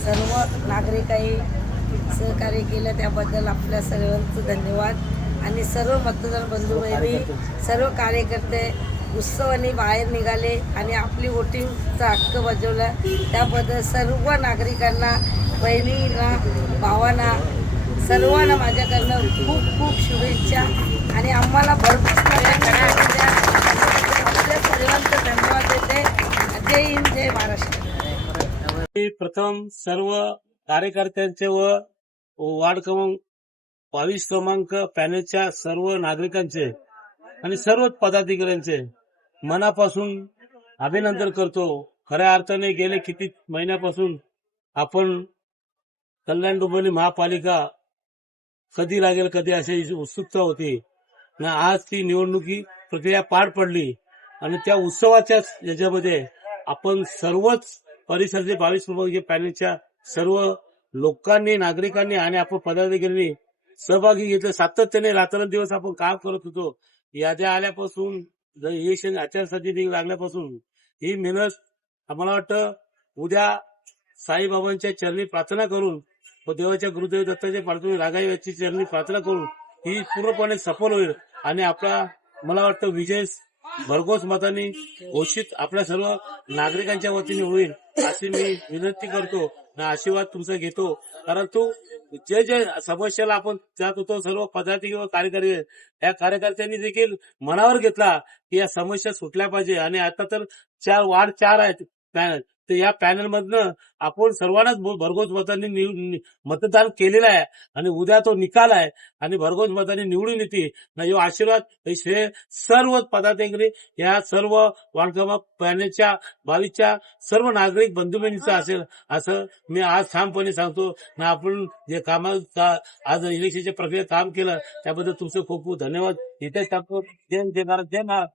सर्व नागरिकांनी सहकार्य केलं त्याबद्दल आपल्या सर्वांचं धन्यवाद. आणि सर्व मतदार बंधू बहिणी, सर्व कार्यकर्ते उत्सवाने बाहेर निघाले आणि आपली वोटिंगचा हक्क बजावला. त्याबद्दल सर्व नागरिकांना, बहिणींना, भावांना, सर्वांना माझ्याकडनं खूप खूप शुभेच्छा. आणि आम्हाला भरपूर सर्वांचं धन्यवाद देते. जय हिंद, जय महाराष्ट्र. प्रथम सर्व कार्यकर्त्यांचे व वार्ड क्रमांक 22 क्रमांक पॅनेलच्या सर्व नागरिकांचे आणि सर्व पदाधिकाऱ्यांचे मनापासून अभिनंदन करतो. खऱ्या अर्थाने गेले किती महिन्यापासून आपण कल्याण डोंबिवली महापालिका कधी लागेल कधी अशी उत्सुकता होती. आज ती निवडणुकी प्रक्रिया पार पडली आणि त्या उत्सवाच्या याच्यामध्ये आपण सर्वच परिसराचे 22 क्रमांक पॅनेलच्या सर्व लोकांनी, नागरिकांनी आणि आपण पदाधिकाऱ्यांनी सहभागी घेतले. सातत्याने रात्रंदिवस आपण काम करत होतो. याद्या आल्यापासून, इलेक्शन आचारसंहिता लागल्यापासून ही मेहनत आम्हाला वाटतं उद्या साईबाबांच्या चरणी प्रार्थना करून व देवाच्या गुरुदेव दत्ताच्या पाठवून रागाई याची चरणी प्रार्थना करून ही पूर्णपणे सफल होईल आणि आपला मला वाटतं विजय भरघोस मतांनी घोषित आपल्या सर्व नागरिकांच्या वतीने होईल अशी मी विनंती करतो. आशीर्वाद तुमचा घेतो. परंतु जे जे समस्याला आपण जात होतो सर्व पदाधिकारी व कार्यकर्ते, या कार्यकर्त्यांनी देखील मनावर घेतला की या समस्या सुटल्या पाहिजे. आणि आता तर वार्ड 4 आहेत पॅनल, तर या पॅनल मधनं आपण सर्वांनाच भरघोस मतांनी मतदान केलेलं आहे आणि उद्या तो निकाल आहे आणि भरघोस मतांनी निवडून येते. यो आशीर्वाद हे सर्व पदाधिकारी या सर्व वार्ड क्रमांक पॅनलच्या 22च्या सर्व नागरिक बंधू बहिणीचं असेल असं मी आज ठामपणे सांगतो. ना आपण जे आज इलेक्शनच्या प्रक्रियेत काम केलं त्याबद्दल तुमचं खूप खूप धन्यवाद. इथे टाकतो. जय महाराज, जय महाराज.